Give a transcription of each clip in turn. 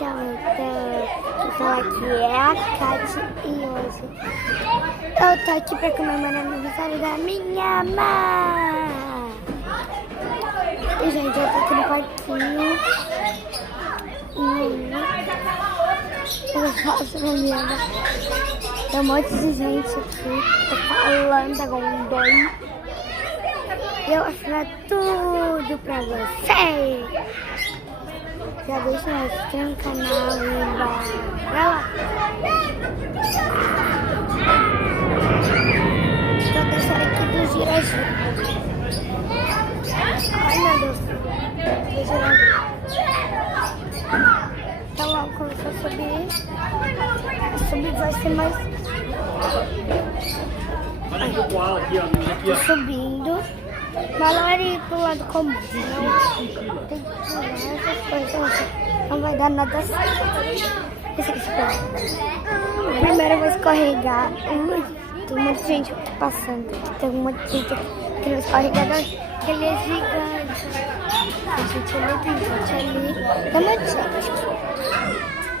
Então, aqui é a Kati e hoje eu tô aqui pra comemorar o aniversário da minha mãe. E, gente, eu tô aqui no parquinho. Eu faço na minha mãe. Tem um monte de gente aqui. Tô falando, tá com um doido. E eu vou mostrar tudo pra vocês. Já deixa eu inscrever no canal e bora lá. Tô deixando aqui do gira-gira. Ai, meu Deus. Deixa eu ver. Então, logo começou a subir. Subir vai ser mais... Tô subindo. Mas não era ir pro lado comum. Tem que tirar essas coisas. Não vai dar nada certo. Esse aqui é primeiro eu vou escorregar. Tem um monte de gente passando. Tem um monte de gente aqui no escorregador. Que ele é gigante. Tem gente ali, tem gente ali. Tem um monte de gente.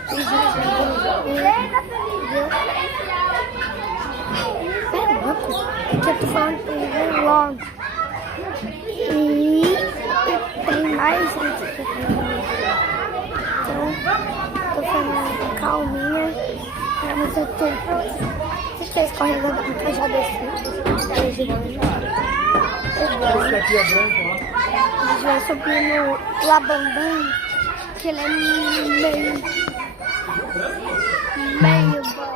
Tem gente ali. É louco. Aqui eu tô falando pra ele logo. E tem mais gente aqui. Então, tô falando calminha. Mas eu tô... Se você escorregando, eu já desci. Esse aqui é branco, ó. A gente vai subir no Labambam, que ele é meio bom.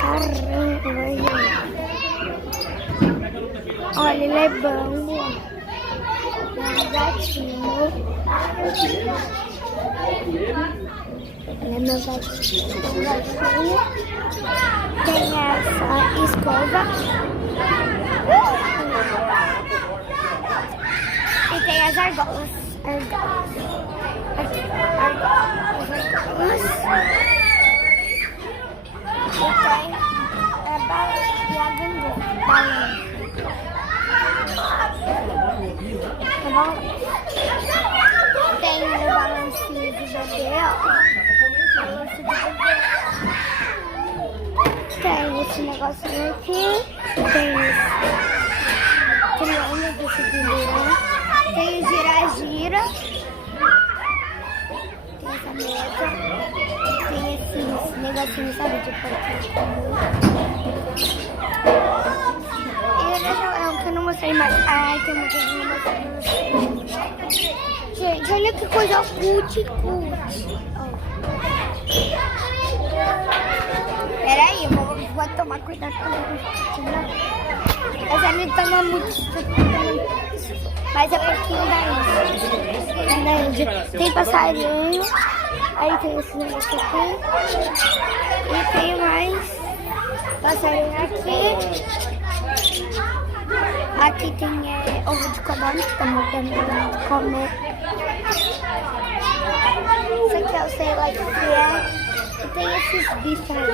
Caramba, olha, ele é bambo. É um gatinho. Ele é meu gatinho. Tem essa escova. E tem as argolas. Aqui, argolas. E tem e a gangô. Tem o balancinho de bebê, ó. Balanço de bebê. Tem esse negocinho aqui. Tem esse triângulo desse pendurão. Tem o gira-gira. Tem essa mesa. Tem esse negocinho, sabe, de porquinho. Que eu não mostrei mais. Ai, tem uma coisa que eu não mostrei. Gente, olha que coisa cuti. Peraí, eu vou tomar cuidado com ele. Mas ele toma muito. Mas é pouquinho da Índia. Tem passarinho. Aí tem esse negócio aqui. E tem mais passarinho aqui. Aqui tem ovo de codorna que tá mordendo de comer. Isso aqui eu sei lá o que é. E tem esses bichos aí.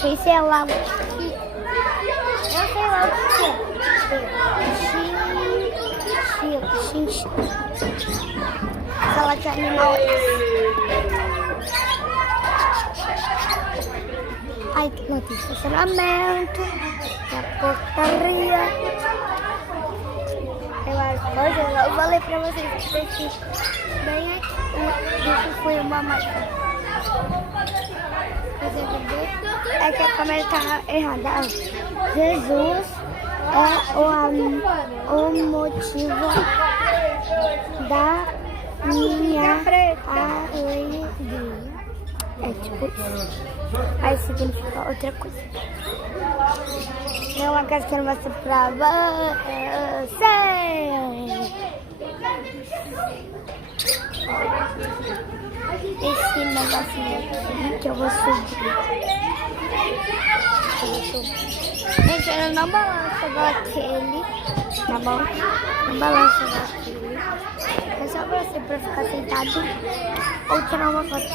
Tem sei lá o que é. Eu sei lá o que é. Sala de animais. Aí tem estacionamento. A portaria. Eu falei pra vocês que bem aqui. Isso foi uma máquina. É que a câmera tá errada. Jesus é o motivo da minha alegria. É tipo isso. Aí significa outra coisa. É uma coisa que eu não mostro pra vocês. Esse negocinho aqui que eu vou subir. Gente, eu não balanço igual aquele, tá bom? Não balanço igual aquele. É só pra você pra ficar sentado ou tirar uma foto.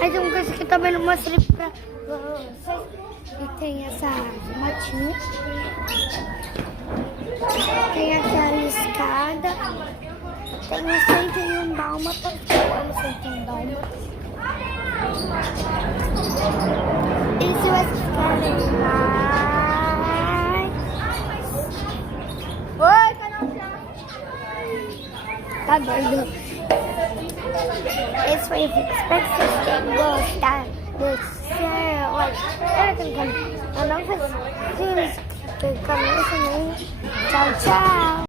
Mas tem uma coisa que eu também não mostrei pra vocês. E tem essa matinha. Tem aquela escada. Tem um 101 dálmatas. Eu amo 101 dálmatas. E se vocês querem mais... Oi, canal. Tá doido. Esse foi o vídeo. Espero que vocês tenham gostado. Deixa like. Eu não fiz. Tchau, tchau.